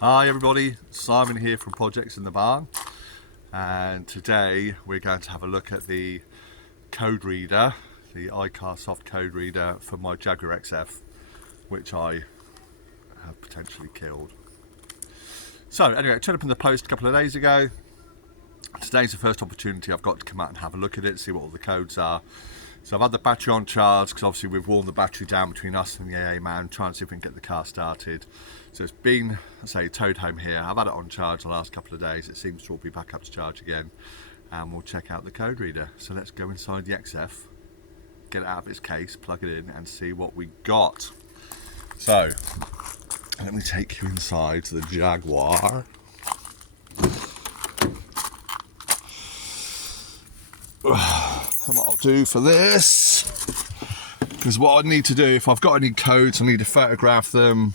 Hi everybody, Simon here from Projects in the Barn, and today we're going to have a look at the code reader, the iCarsoft code reader for my Jaguar XF, which I have potentially killed. So anyway, I turned up in the post a couple of days ago. Today's the first opportunity I've got to come out and have a look at it, see what all the codes are. So I've had the battery on charge because obviously we've worn the battery down between us and the AA man, trying to see if we can get the car started. So it's been, say, towed home here. I've had it on charge the last couple of days. It seems to all be back up to charge again, and we'll check out the code reader. So let's go inside the XF, get it out of its case, plug it in, and see what we got. So let me take you inside the Jaguar. And what I'll do for this, because what I need to do, if I've got any codes, I need to photograph them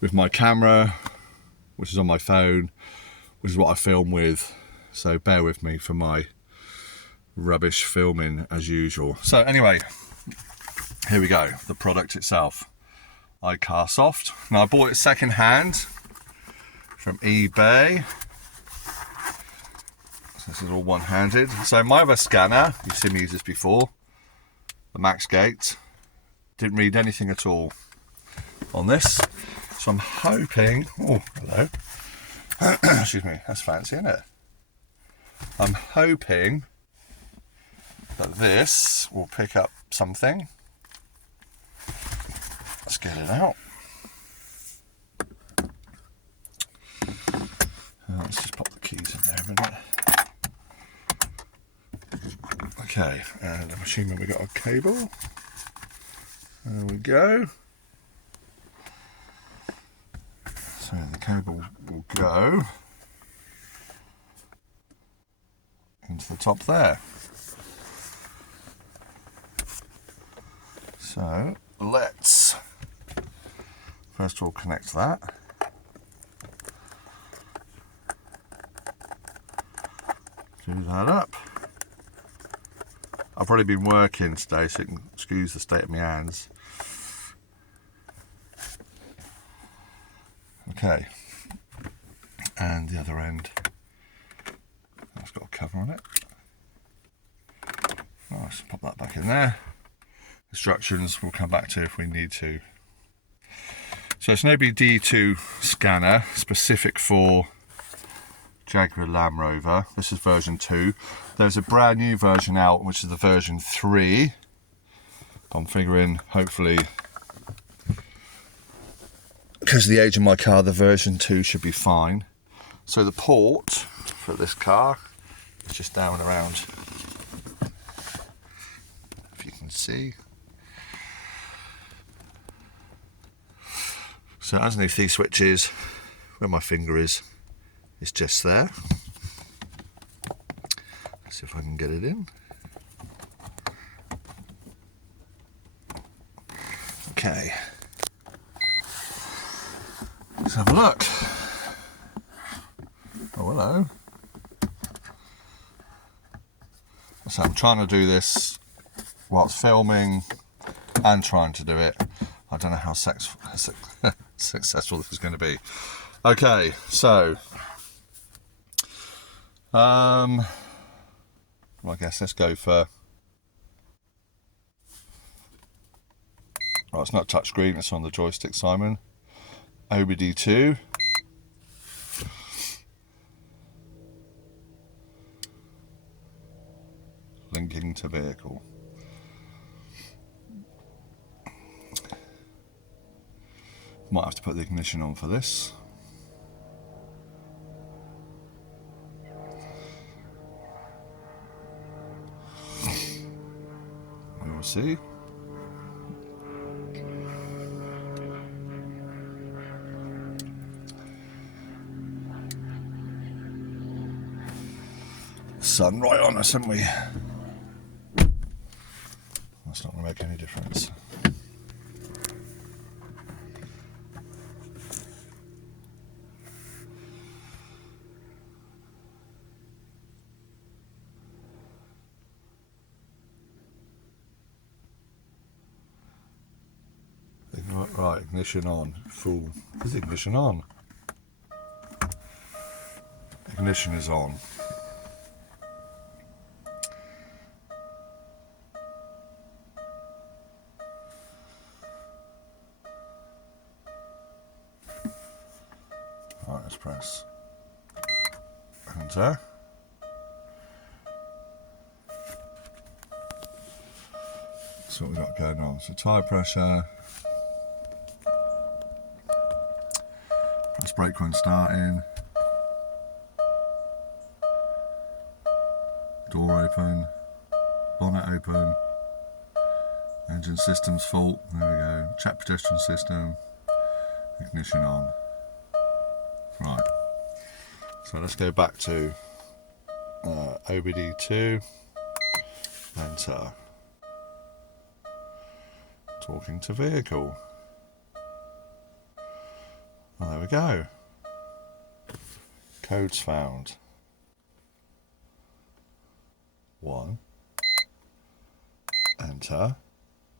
with my camera, which is on my phone, which is what I film with. So bear with me for my rubbish filming as usual. So anyway, here we go, the product itself, iCarsoft. Now I bought it second hand from eBay. This is all one-handed. So my other scanner, you've seen me use this before, the MaxGate, didn't read anything at all on this. So I'm hoping, oh, hello, excuse me, that's fancy, isn't it? I'm hoping that this will pick up something. Let's get it out. Let's just pop the keys in there a minute. Okay, and I'm assuming we got a cable. There we go. So the cable will go into the top there. So let's first of all connect that. Do that up. I've already been working today, so you can excuse the state of my hands. Okay, and the other end, that's got a cover on it. Oh, let's pop that back in there. Instructions we'll come back to if we need to. So it's an OBD2 scanner, specific for Jaguar Land Rover. This is version 2. There's a brand new version out, which is the version 3. I'm figuring, hopefully, because of the age of my car, the version 2 should be fine. So the port for this car is just down around, if you can see. So underneath these switches, where my finger is, it's just there. Let's see if I can get it in. Okay. Let's have a look. Oh, hello. So I'm trying to do this whilst filming and trying to do it. I don't know how successful this is going to be. Okay, so well, I guess let's go for, oh, it's not touchscreen, it's on the joystick, Simon. OBD2. Linking to vehicle. Might have to put the ignition on for this. We will see. Sun right on us, haven't we? That's not going to make any difference. Right, ignition on. Full. Is ignition on? Ignition is on. Right, let's press enter. So what we've got going on. So tyre pressure. Press brake when starting. Door open. Bonnet open. Engine system's fault. There we go. Check pedestrian system. Ignition on. Right. So let's go back to OBD2. Enter. Talking to vehicle. Oh, there we go. Codes found. 1. Enter.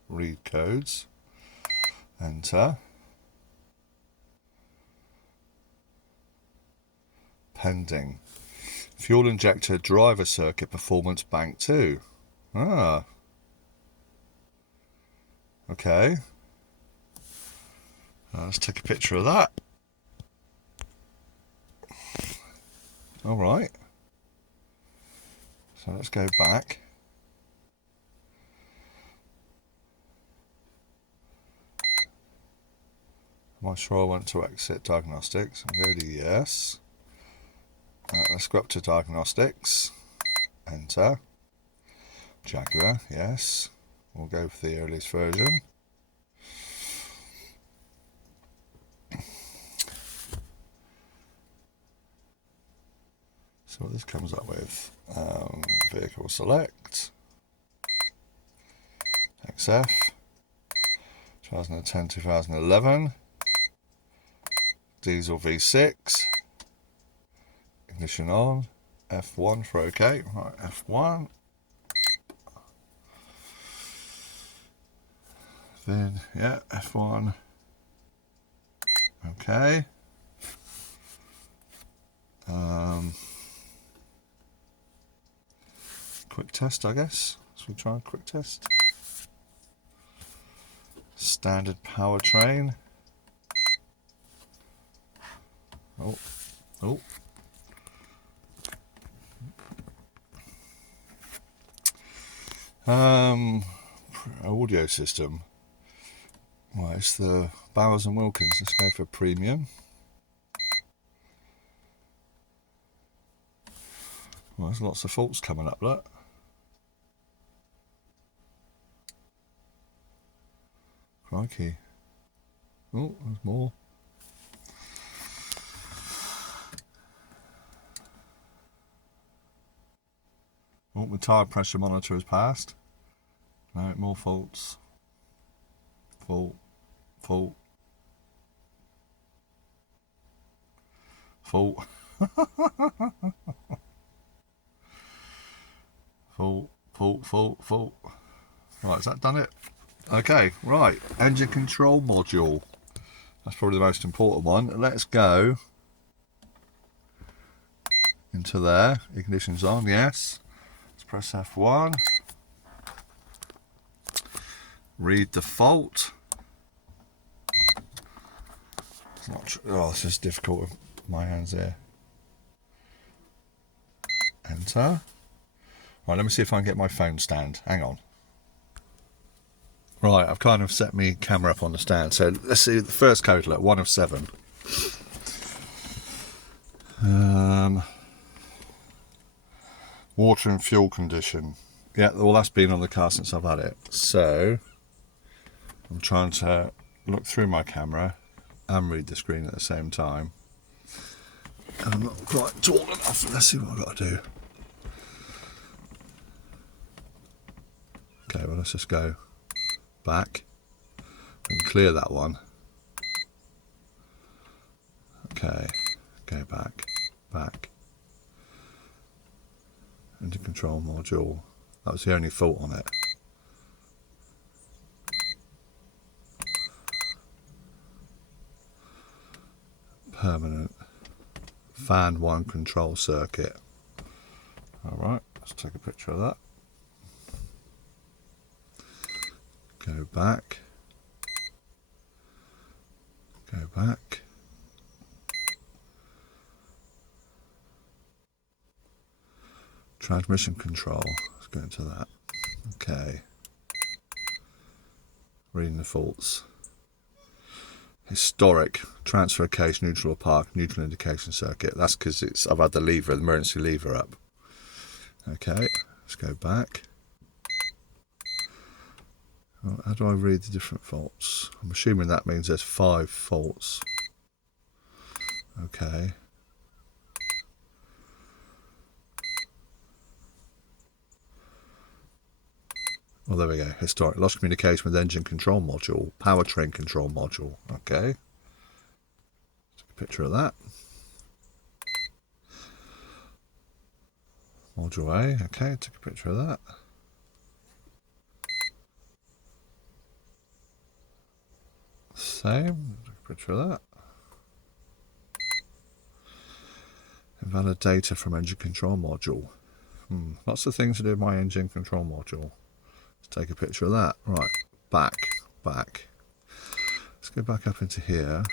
Read codes. Enter. Pending. Fuel Injector Driver Circuit Performance Bank 2. Ah. Okay. Let's take a picture of that. Alright. So let's go back. Am I sure I want to exit Diagnostics? I'll go to yes. Let's go up to Diagnostics. Enter. Jaguar, yes. We'll go for the earliest version. So what this comes up with, vehicle select, XF, 2010-2011, diesel V6, ignition on, F1 for OK, right, F1, then, yeah, F1, OK. Quick test, I guess. So we try a quick test. Standard powertrain. Oh. Audio system. Right, it's the Bowers and Wilkins. Let's go for premium. Well, there's lots of faults coming up, look. Crikey. Oh, there's more. Oh, the tyre pressure monitor has passed. No, more faults. Fault. Fault. Fault. Fault. Right, has that done it? Okay, right. Engine control module. That's probably the most important one. Let's go into there. Ignition's on, yes. Let's press F1. Read the fault. It's not oh, this is difficult with my hands here. Enter. Right, let me see if I can get my phone stand. Hang on. Right, I've kind of set my camera up on the stand. So let's see the first code, look, 1 of 7. Water and fuel condition. Yeah, well, that's been on the car since I've had it. So I'm trying to look through my camera and read the screen at the same time. And I'm not quite tall enough. Let's see what I've got to do. Okay, well, let's just go back and clear that one. Okay, go back. Into control module. That was the only fault on it. Permanent fan 1 control circuit. Alright, let's take a picture of that. Go back. Go back. Transmission control. Let's go into that. Okay. Reading the faults. Historic transfer case neutral or park neutral indication circuit. That's because I've had the lever, the emergency lever up. Okay, let's go back. Well, how do I read the different faults? I'm assuming that means there's 5 faults. Okay. Well, there we go. Historic lost communication with engine control module, powertrain control module. Okay. Take a picture of that. Module A. Okay, take a picture of that. Same. Take a picture of that. Invalid data from engine control module. Lots of things to do with my engine control module. Take a picture of that. Right, back. Let's go back up into here.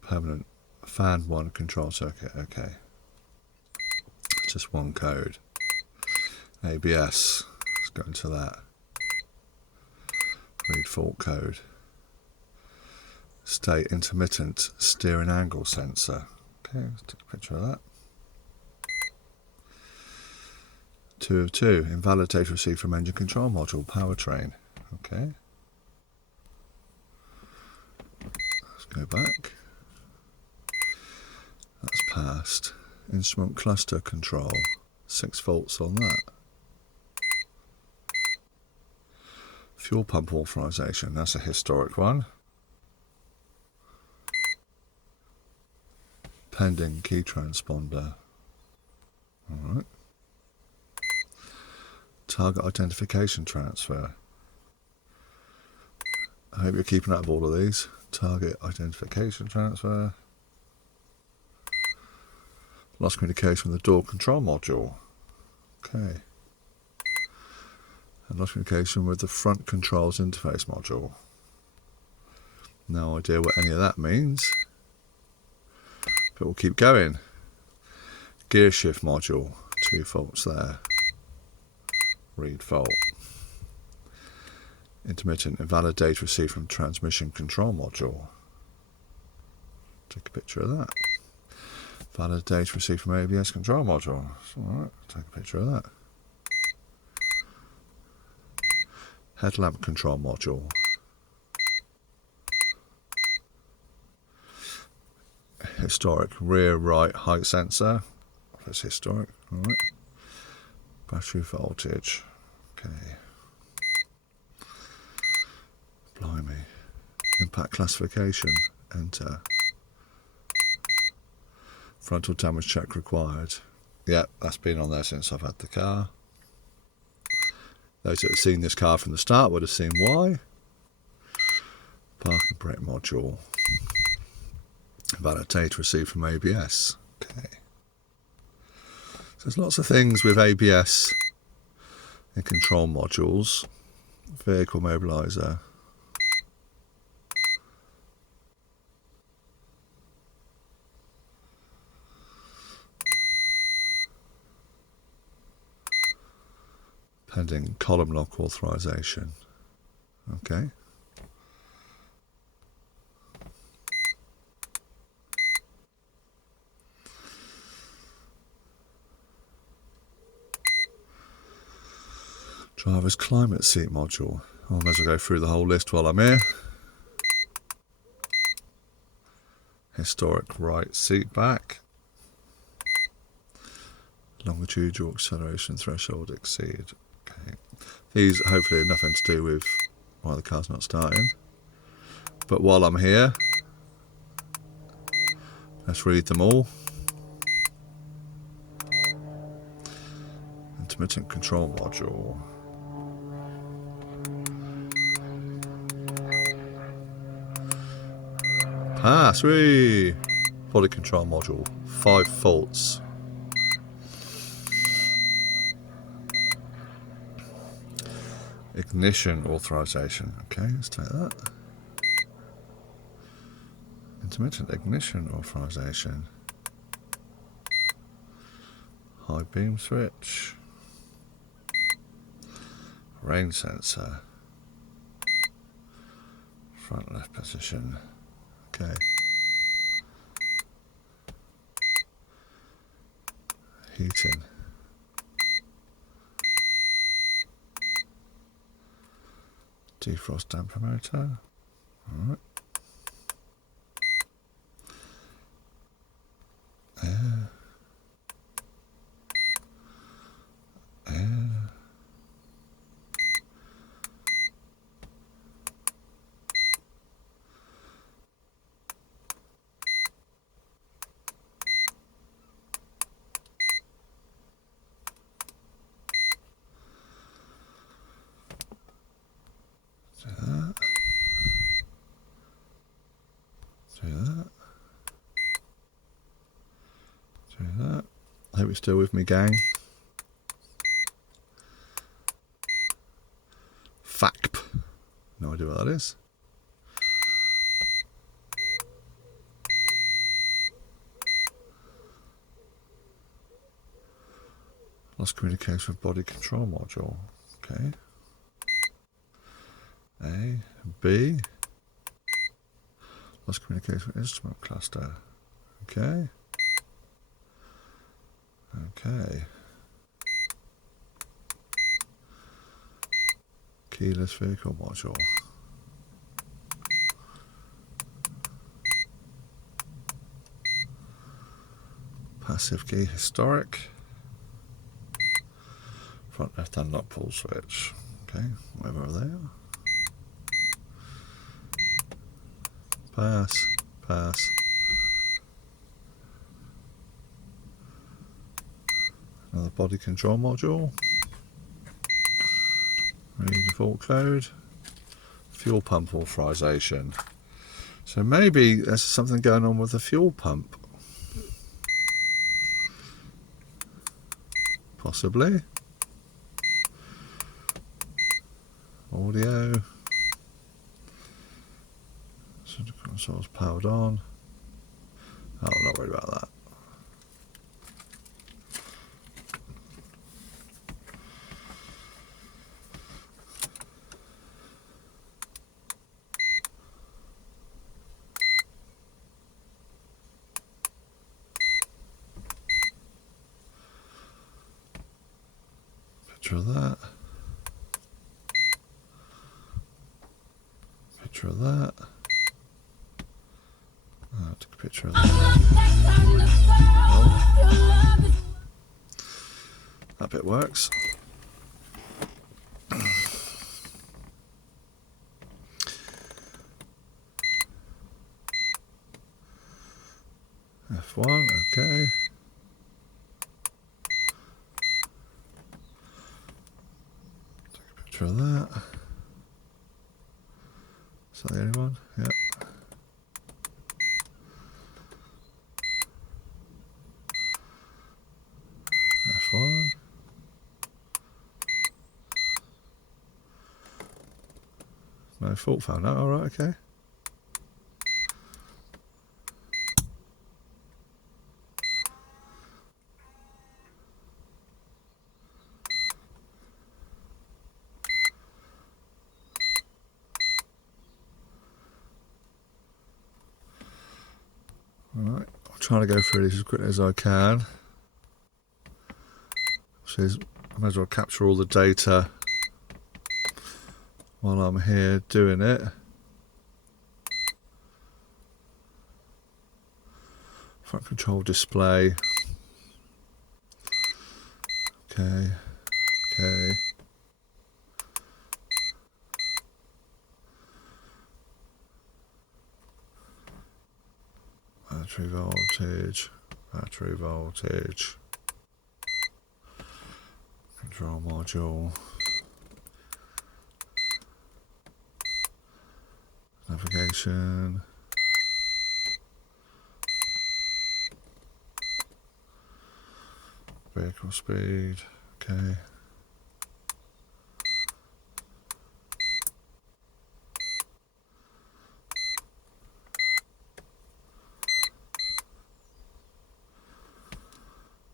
Permanent fan 1 control circuit. Okay, just one code. ABS. Let's go into that. Read fault code. State intermittent steering angle sensor. Okay, let's take a picture of that. 2 of 2. Invalid data received from engine control module, powertrain. Okay. Let's go back. That's passed. Instrument cluster control. 6 faults on that. Fuel pump authorization. That's a historic one. Pending key transponder. Alright. Target identification transfer. I hope you're keeping up with all of these. Target identification transfer. Lost communication with the door control module. Okay. And lost communication with the front controls interface module. No idea what any of that means. But we'll keep going. Gear shift module. 2 faults there. Read fault. Intermittent invalid data received from transmission control module. Take a picture of that. Valid data received from ABS control module. Alright, take a picture of that. Headlamp control module. Historic rear right height sensor. That's historic. Alright. Battery voltage. Okay. Blimey. Impact classification. Enter. Frontal damage check required. Yeah, that's been on there since I've had the car. Those that have seen this car from the start would have seen why. Parking brake module. Valid data received from ABS. Okay. So there's lots of things with ABS and control modules. Vehicle Immobilizer. Pending column lock authorization. Okay. Driver's climate seat module. I might as well go through the whole list while I'm here. Historic right seat back. Longitudinal acceleration threshold exceed. Okay. These hopefully have nothing to do with why the car's not starting. But while I'm here, let's read them all. Intermittent control module. Ah, sweet. Body control module. 5 faults. Ignition authorization. Okay, let's take that. Intermittent ignition authorization. High beam switch. Rain sensor. Front left position. Okay. Heating. Defrost damper motor. Alright. Air. Air. Do that. Do that. Do that. I hope you're still with me, gang. FACP. No idea what that is. Lost communication with body control module. Okay. A. B. Lost communication with instrument cluster. Okay. Okay. Keyless vehicle module. Passive key historic. Front left unlock pull switch. Okay, whatever they are. Pass. Pass. Another body control module. Read default code. Fuel pump authorization. So maybe there's something going on with the fuel pump. Possibly. Audio. Center console's powered on. Oh, I'm not worried about that. Picture of that. Picture of that. Oh, I took a picture of that. Oh. That bit works. F1, okay. Take a picture of that. Is that the only one? Yep. F1. No fault found. Oh, alright, okay. Alright, I'm trying to go through this as quickly as I can. So I might as well capture all the data while I'm here doing it. Front control display. Okay, okay. Battery voltage, battery voltage. Control module. Navigation. vehicle speed, okay.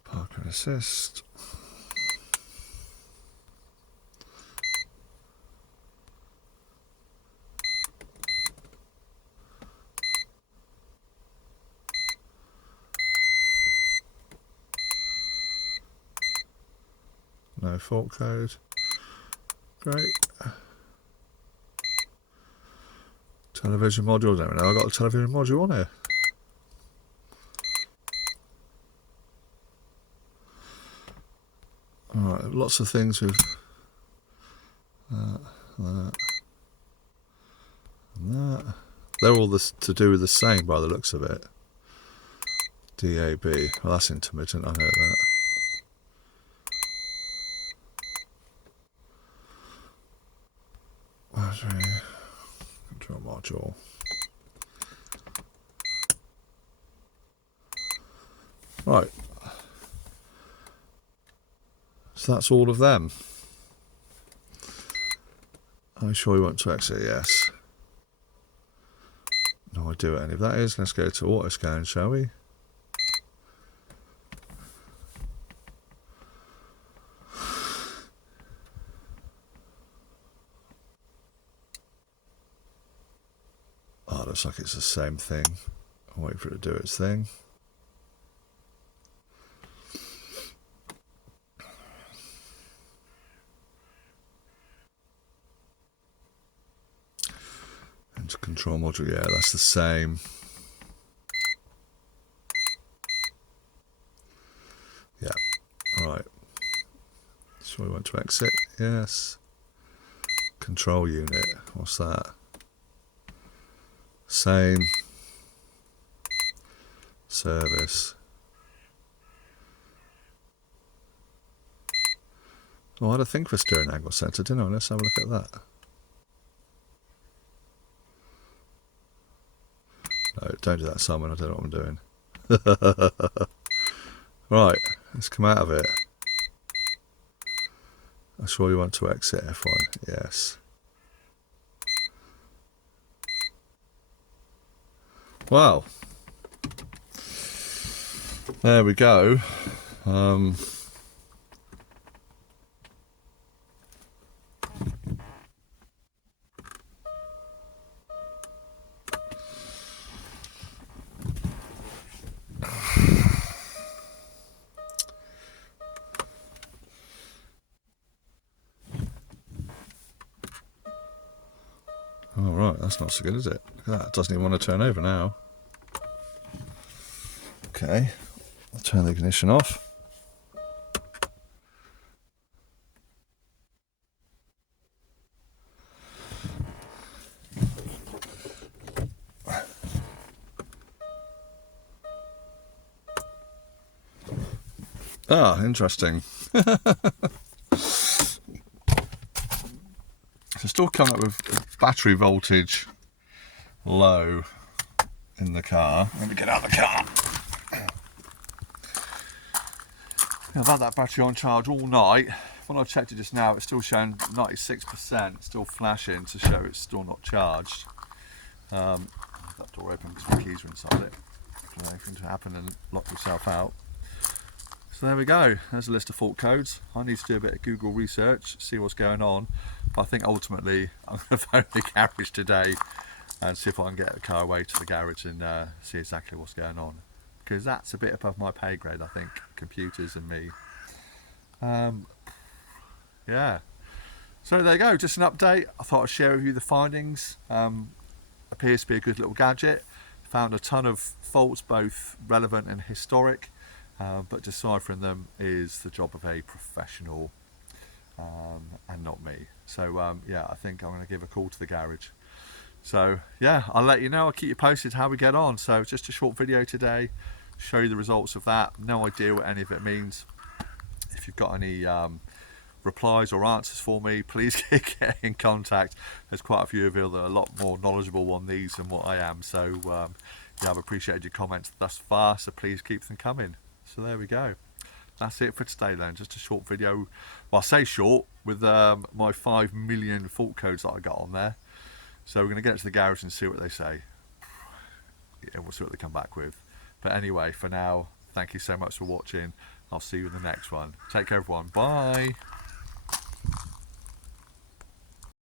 Park and assist. No fault code. Great. Television module, don't know. I've got a television module on here. Alright, lots of things with that, and that. They're all to do with the same by the looks of it. DAB. Well, that's intermittent, I know that. Battery. Control module. Right. So that's all of them. Are you sure you want to exit? Yes. No idea what any of that is. Let's go to auto scan, shall we? Oh, looks like it's the same thing. I'll wait for it to do its thing. Into control module, yeah, that's the same. Yeah, alright. So we want to exit, yes. Control unit, what's that? Same. Service. Oh, I had a thing for steering angle sensor, didn't I? Let's have a look at that. No, don't do that, Simon. I don't know what I'm doing. Right, let's come out of it. I'm sure you want to exit F1. Yes. Well, there we go. All right, that's not so good, is it? Look at that. It doesn't even want to turn over now. Okay, I'll turn the ignition off. Ah, interesting. So still coming up with battery voltage low in the car. Let me get out of the car. I've had that battery on charge all night. When I checked it just now, it's still showing 96%, still flashing to show it's still not charged. That door open because my keys are inside it. I don't know anything to happen and lock yourself out. So there we go, there's a list of fault codes. I need to do a bit of Google research, see what's going on. But I think ultimately I'm going to phone the garage today and see if I can get the car away to the garage and see exactly what's going on. Because that's a bit above my pay grade, I think, computers and me. Yeah. So there you go, just an update. I thought I'd share with you the findings. Appears to be a good little gadget. Found a ton of faults, both relevant and historic. But deciphering them is the job of a professional and not me. So yeah, I think I'm going to give a call to the garage. So yeah, I'll let you know, I'll keep you posted how we get on. So just a short video today, show you the results of that. No idea what any of it means. If you've got any replies or answers for me, please get in contact. There's quite a few of you that are a lot more knowledgeable on these than what I am. So yeah, I've appreciated your comments thus far, so please keep them coming. So there we go. that's it for today then. Just a short video. Well, I say short with my 5 million fault codes that I got on there. So we're going to get to the garage and see what they say. And we'll see what they come back with. But anyway, for now, thank you so much for watching. I'll see you in the next one. Take care, everyone. Bye.